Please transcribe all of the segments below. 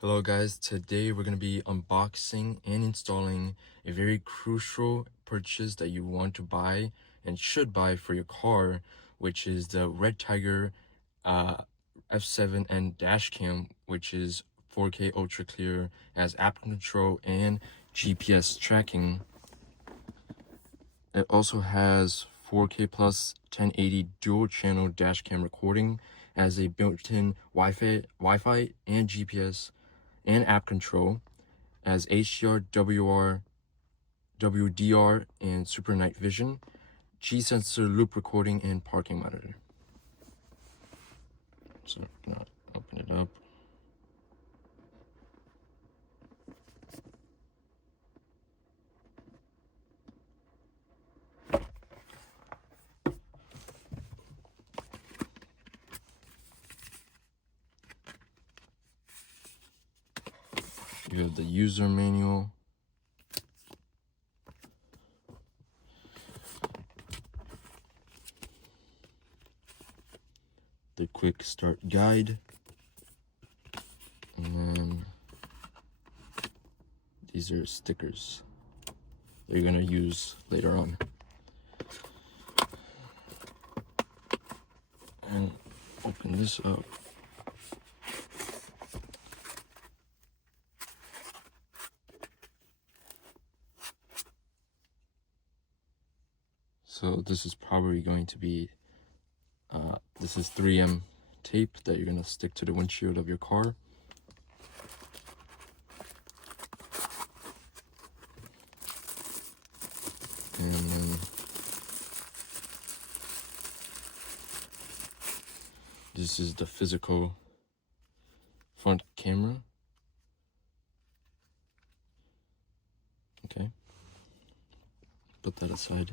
Hello guys, today we're going to be unboxing and installing a very crucial purchase that you want to buy and should buy for your car, which is the REDTIGER F7 and dashcam, which is 4K ultra clear, has app control and GPS tracking. It also has 4K plus 1080 dual channel dashcam recording, has a built-in Wi-Fi and GPS and app control, as HDR, WDR, and super night vision, G-sensor loop recording, and parking monitor. So I'm gonna open it up. You have the user manual, the quick start guide, and then these are stickers that you're gonna use later on. And open this up. So this is probably going to be, this is 3M tape that you're going to stick to the windshield of your car. And then this is the physical front camera. Okay, put that aside.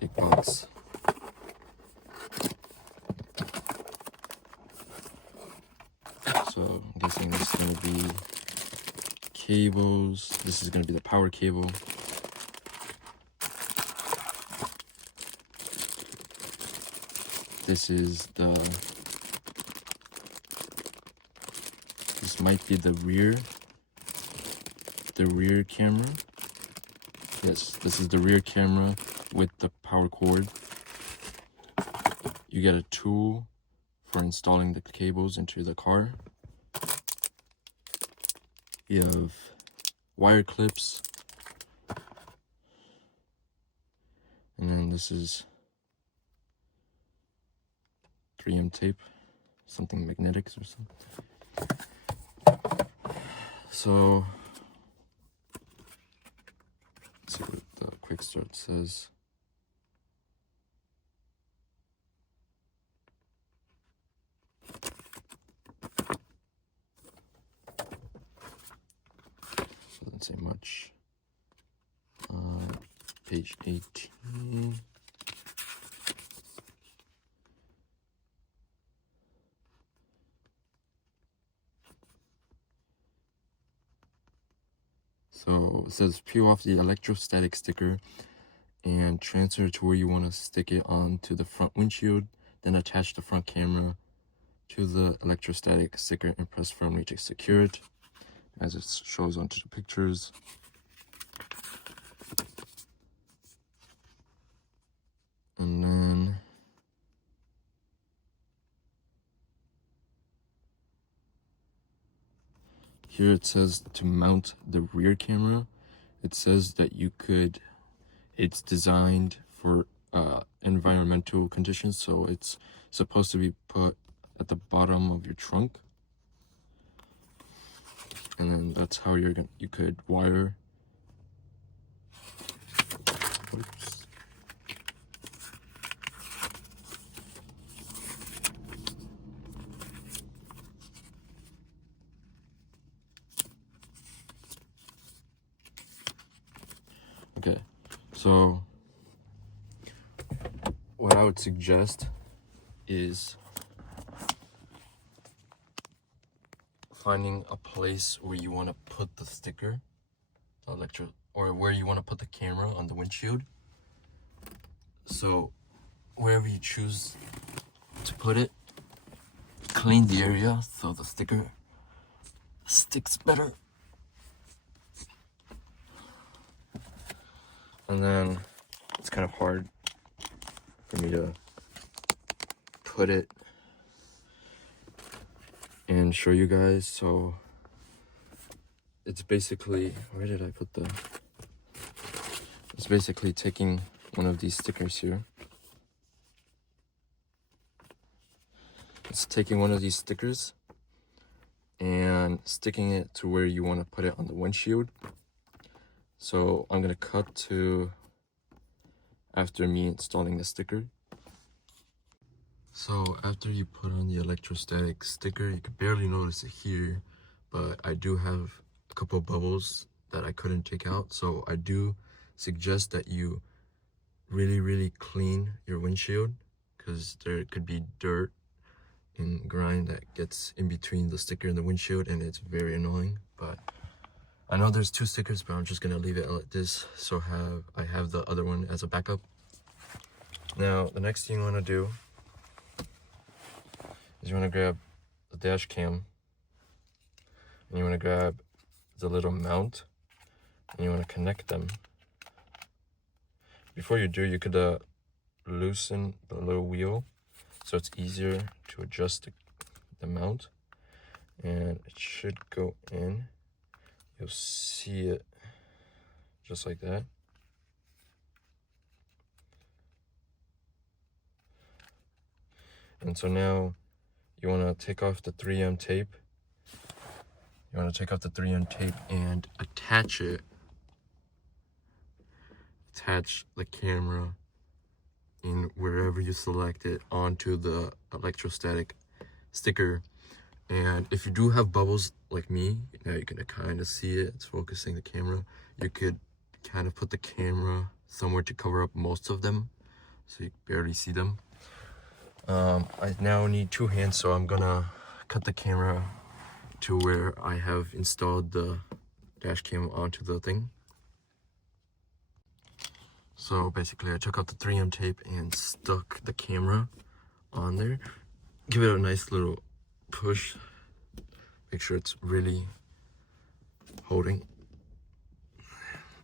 Big box. So I'm guessing this is going to be cables. This is going to be the power cable. This might be the rear camera. Yes, this is the rear camera with the power cord. You get a tool for installing the cables into the car. You have wire clips. And then this is 3M tape, something magnetics or something. So let's see what the quick start says. Doesn't say much. Page 18. So it says peel off the electrostatic sticker and transfer it to where you want to stick it onto the front windshield, then attach the front camera to the electrostatic sticker and press firmly to secure it, as it shows onto the pictures. And then here it says to mount the rear camera. It says that it's designed for environmental conditions, so it's supposed to be put at the bottom of your trunk. And then that's how you could wire. Oops. Okay, so what I would suggest is finding a place where you want to put the sticker, or where you want to put the camera on the windshield. So wherever you choose to put it, clean the area so the sticker sticks better. And then it's kind of hard for me to put it and show you guys, so it's basically, where did I put it's basically taking one of these stickers here. It's taking one of these stickers and sticking it to where you want to put it on the windshield. So I'm gonna cut to after me installing the sticker. So after you put on the electrostatic sticker, you can barely notice it here, but I do have a couple of bubbles that I couldn't take out. So I do suggest that you really clean your windshield, because there could be dirt and grime that gets in between the sticker and the windshield, and it's very annoying. But I know there's 2 stickers, but I'm just gonna leave it like this, so I have the other one as a backup. Now the next thing you want to do is you want to grab the dash cam, and you want to grab the little mount, and you want to connect them. Before you do, you could loosen the little wheel so it's easier to adjust the mount, and it should go in. You'll see it just like that. And so now you want to take off the 3M tape. You want to take off the 3M tape and attach it. Attach the camera in wherever you select it onto the electrostatic sticker. And if you do have bubbles like me, now you can kind of see it. It's focusing the camera. You could kind of put the camera somewhere to cover up most of them, so you barely see them. I now need 2 hands, so I'm gonna cut the camera to where I have installed the dash cam onto the thing. So basically I took out the 3M tape and stuck the camera on there. Give it a nice little push. Make sure it's really holding.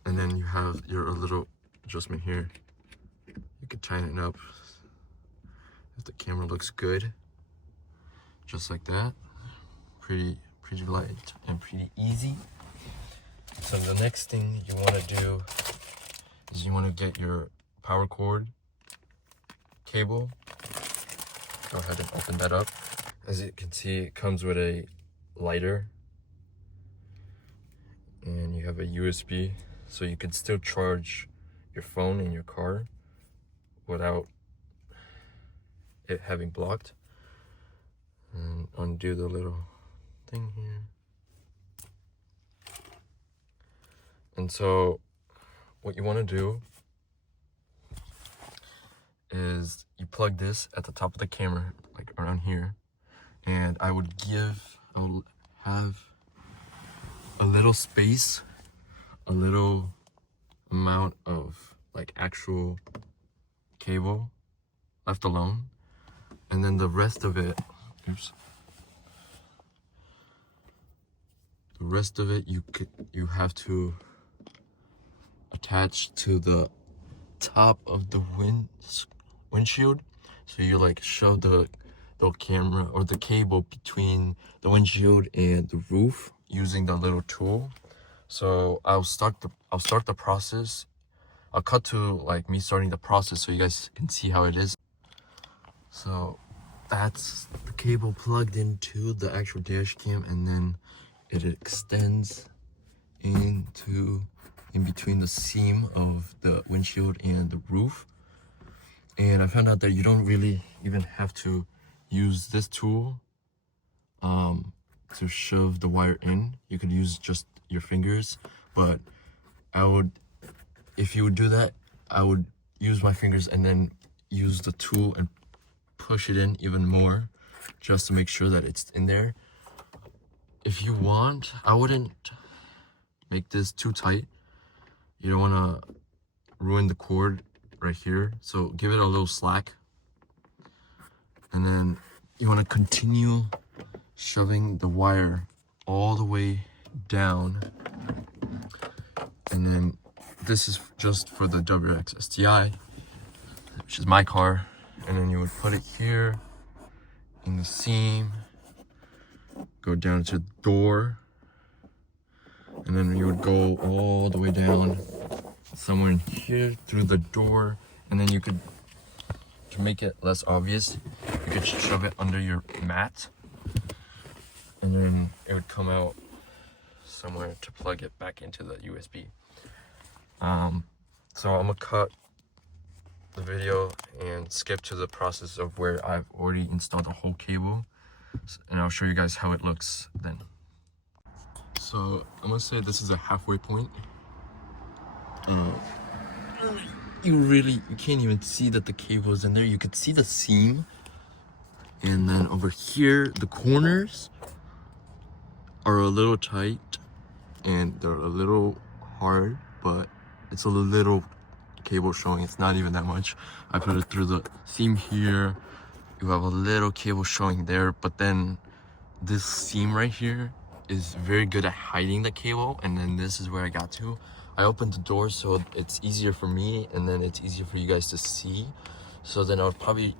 And then you have your little adjustment here. You could tighten it up if the camera looks good. Just like that. Pretty light and pretty easy. So the next thing you want to do is you want to get your power cord cable. Go ahead and open that up. As you can see, it comes with a lighter, and you have a USB, so you can still charge your phone in your car without it having blocked. And undo the little thing here. And so what you want to do is you plug this at the top of the camera, like around here, and I will have a little space, a little amount of like actual cable left alone, and then the rest of it, you have to attach to the top of the windshield. So you like shove the camera or the cable between the windshield and the roof using the little tool. So I'll start the process. I'll cut to like me starting the process so you guys can see how it is. So that's the cable plugged into the actual dash cam, and then it extends in between the seam of the windshield and the roof. And I found out that you don't really even have to use this tool to shove the wire in. You could use just your fingers, but if you would do that, I would use my fingers and then use the tool and push it in even more just to make sure that it's in there. If you want, I wouldn't make this too tight. You don't want to ruin the cord right here, so give it a little slack, and then you want to continue shoving the wire all the way down, and then this is just for the WX STI, which is my car, and then you would put it here in the seam, go down to the door, and then you would go all the way down somewhere in here through the door, and then you could, to make it less obvious, you could shove it under your mat, and then it would come out somewhere to plug it back into the USB. So I'm gonna cut the video and skip to the process of where I've already installed the whole cable, and I'll show you guys how it looks then. So I'm gonna say this is a halfway point. You can't even see that the cable is in there. You could see the seam, and then over here the corners are a little tight and they're a little hard, but it's a little cable showing. It's not even that much. I put it through the seam here. You have a little cable showing there, but then this seam right here is very good at hiding the cable, and then this is where I got to. I opened the door so it's easier for me, and then it's easier for you guys to see. So then I would probably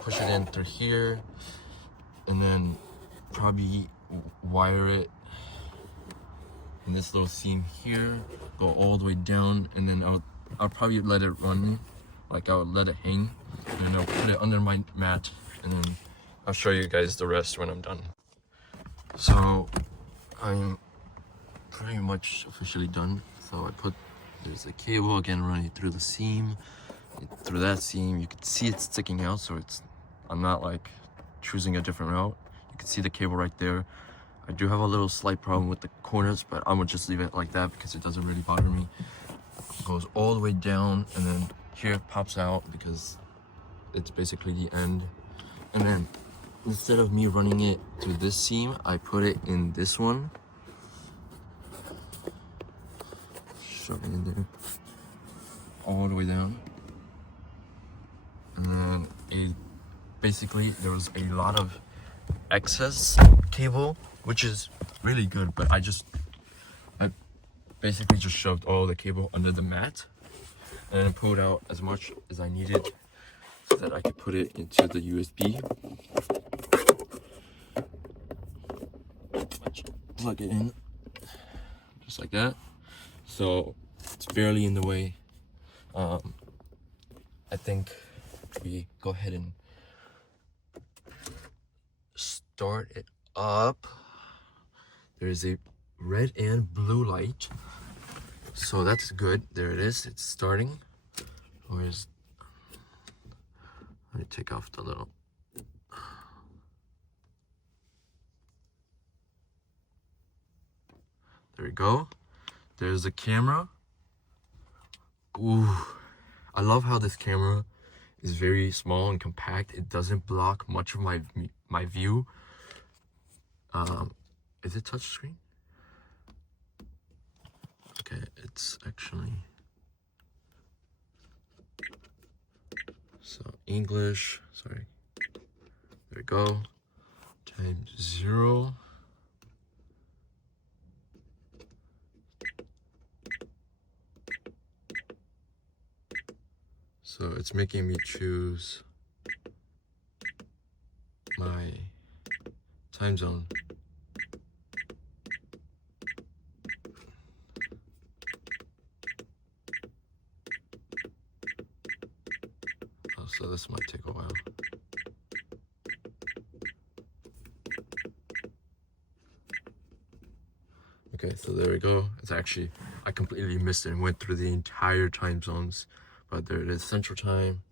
push it in through here, and then probably wire it in this little seam here, go all the way down, and then I'll probably let it run, like I'll let it hang, and then I'll put it under my mat, and then I'll show you guys the rest when I'm done. So I'm pretty much officially done. So there's a cable again running through the seam, through that seam. You can see it's sticking out, so I'm not like choosing a different route. You can see the cable right there. I do have a little slight problem with the corners, but I'm gonna just leave it like that because it doesn't really bother me. It goes all the way down, and then here it pops out because it's basically the end. And then instead of me running it through this seam, I put it in this one. Shove it in there all the way down, and then basically there was a lot of excess cable, which is really good, but I basically just shoved all the cable under the mat and then pulled out as much as I needed so that I could put it into the USB. Plug it in just like that, so it's barely in the way. I think we go ahead and start it up. There's a red and blue light, so that's good. There it is, it's starting. Let me take off the little, there we go. There's the camera. Ooh, I love how this camera is very small and compact. It doesn't block much of my view. Is it touchscreen? Okay, it's actually, so English, sorry, there we go, ×0. So it's making me choose my time zone. Oh, so this might take a while. Okay, so there we go. It's actually, I completely missed it and went through the entire time zones. But there it is, Central Time.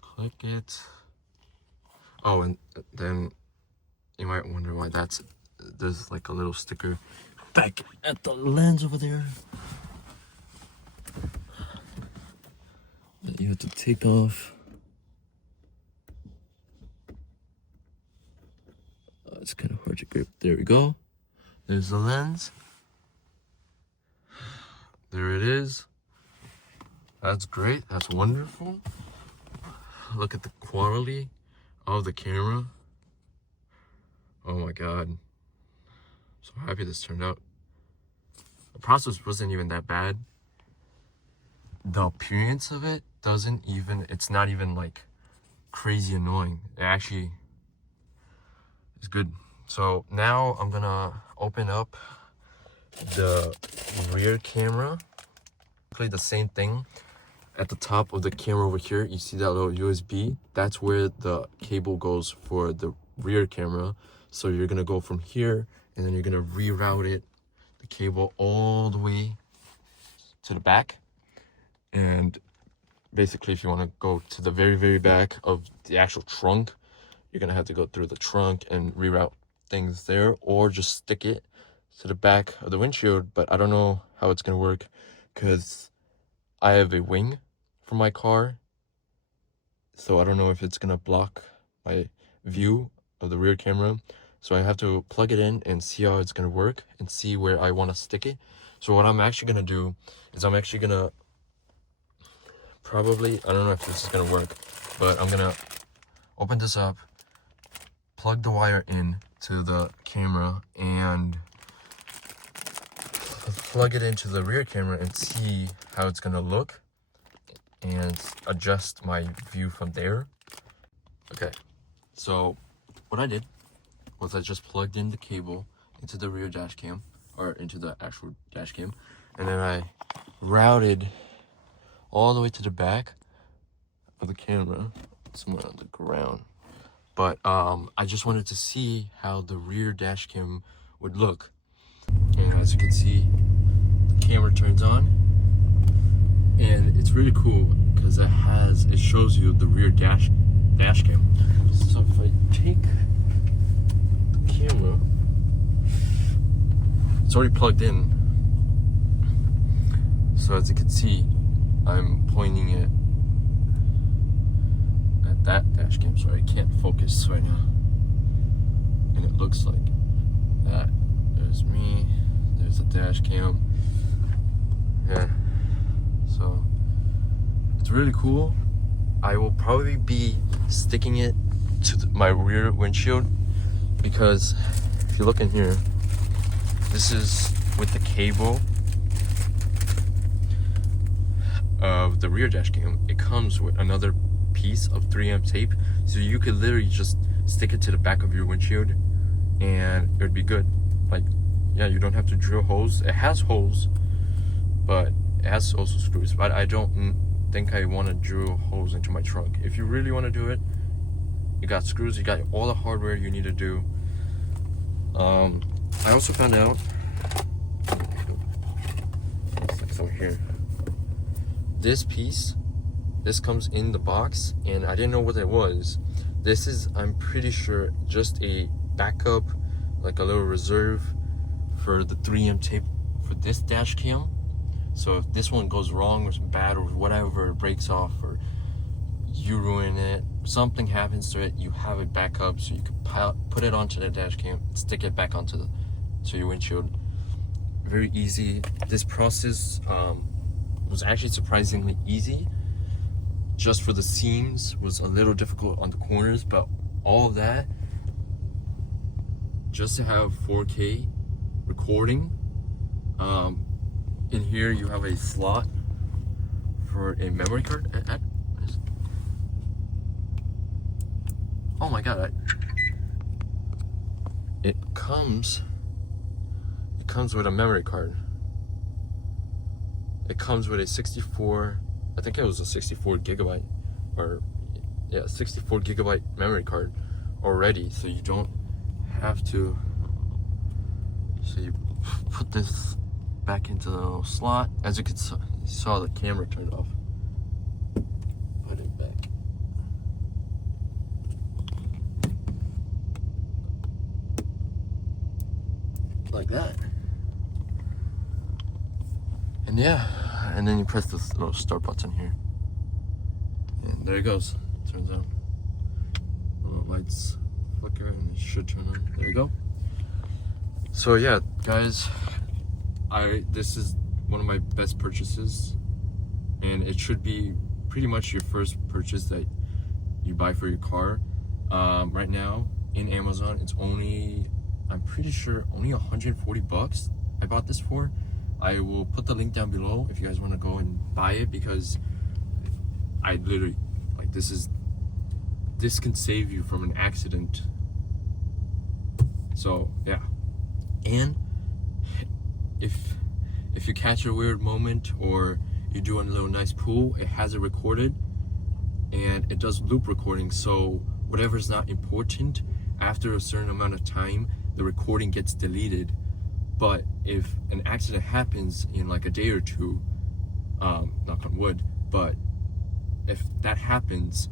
Click it. Oh, and then you might wonder why there's like a little sticker back at the lens over there that you have to take off. It's kind of hard to grip. There we go. There's the lens. There it is. That's great. That's wonderful. Look at the quality. of the camera. Oh my god, I'm so happy this turned out. The process wasn't even that bad. The appearance of it it's not even like crazy annoying. It actually is good. So now I'm gonna open up the rear camera. Play the same thing. At the top of the camera over here, you see that little USB? That's where the cable goes for the rear camera. So you're gonna go from here and then you're gonna reroute it, the cable all the way to the back. And basically, if you want to go to the very, very back of the actual trunk, you're gonna have to go through the trunk and reroute things there, or just stick it to the back of the windshield. But I don't know how it's gonna work because I have a wing for my car, so I don't know if it's gonna block my view of the rear camera. So I have to plug it in and see how it's gonna work and see where I want to stick it. So what I'm actually gonna do is I'm actually gonna probably, I don't know if this is gonna work, but I'm gonna open this up, plug the wire in to the camera, and plug it into the rear camera and see how it's gonna look and adjust my view from there. Okay, so what I did was I just plugged in the cable into the rear dash cam, or into the actual dash cam, and then I routed all the way to the back of the camera, somewhere on the ground. But I just wanted to see how the rear dash cam would look. And as you can see, the camera turns on, and it's really cool because it shows you the rear dash cam. So if I take the camera, it's already plugged in. So as you can see, I'm pointing it at that dash cam, so I can't focus right now. And it looks like that. There's me, there's the dash cam. Yeah, so it's really cool. I will probably be sticking it to my rear windshield, because if you look in here, this is with the cable of the rear dash cam. It comes with another piece of 3M tape, so you could literally just stick it to the back of your windshield and it would be good. Like, yeah, you don't have to drill holes. It has holes, but it has also screws. But I don't think I want to drill holes into my trunk. If you really want to do it, you got screws, you got all the hardware you need to do. I also found out, it's over here, this comes in the box, and I didn't know what it was. This is, I'm pretty sure, just a backup, like a little reserve for the 3M tape for this dash cam. So if this one goes wrong or bad or whatever, it breaks off, or you ruin it, something happens to it, you have a backup, so you can put it onto the dash cam, stick it back onto your windshield. Very easy. This process was actually surprisingly easy. Just for the seams was a little difficult on the corners, but all of that, just to have 4K recording. In here you have a slot for a memory card. Oh my god, it comes with a memory card. It comes with a 64, I think it was a 64 gigabyte, or yeah, 64 gigabyte memory card already, so you don't have to. So you put this back into the little slot. As you saw the camera turned off. Put it back. Like that. And yeah, and then you press this little start button here. And there it goes. Turns on. Little lights flicker and it should turn on. There you go. So yeah, guys, this is one of my best purchases, and it should be pretty much your first purchase that you buy for your car. Right now in Amazon, it's only, I'm pretty sure, only 140 bucks I bought this for. I will put the link down below if you guys want to go and buy it, because I literally, like, this can save you from an accident. So yeah. And if you catch a weird moment or you're doing a little nice pool, it has it recorded and it does loop recording. So whatever's not important, after a certain amount of time, the recording gets deleted. But if an accident happens in like a day or two, knock on wood, but if that happens,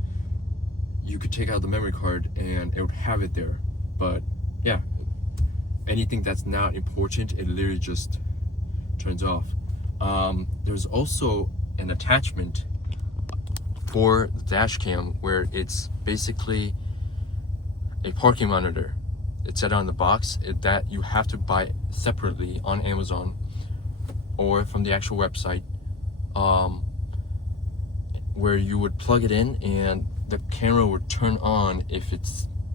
you could take out the memory card and it would have it there. But yeah, anything that's not important, it literally just turns off. There's also an attachment for the dash cam where it's basically a parking monitor. It's set on the box that you have to buy separately on Amazon or from the actual website, where you would plug it in and the camera would turn on if it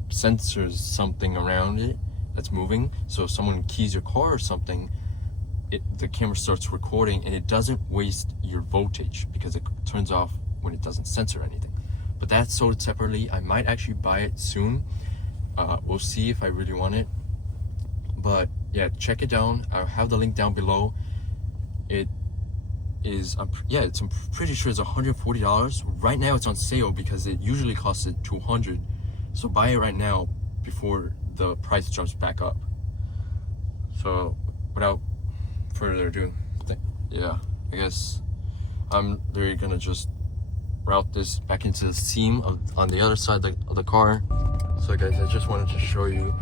sensors something around it that's moving. So if someone keys your car or something, the camera starts recording and it doesn't waste your voltage because it turns off when it doesn't censor anything. But that's sold separately. I might actually buy it soon. We'll see if I really want it. But yeah, check it down. I'll have the link down below. It is, I'm pretty sure it's $140. Right now it's on sale because it usually costs $200. So buy it right now before the price jumps back up. So without further ado, yeah, I guess I'm literally gonna just route this back into the seam on the other side of the car. So guys, I just wanted to show you,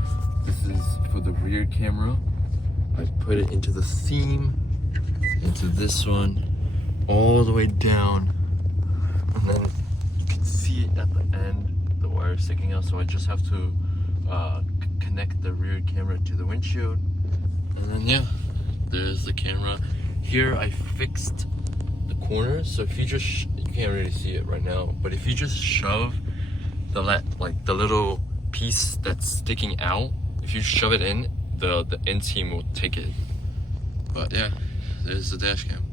this is for the rear camera. I put it into the seam, into this one, all the way down, and then you can see it at the end, the wire sticking out. So I just have to connect the rear camera to the windshield, and then yeah, there's the camera. Here I fixed the corners, so if you just you can't really see it right now, but if you just shove the the little piece that's sticking out, if you shove it in, the end seam will take it. But yeah, there's the dash cam.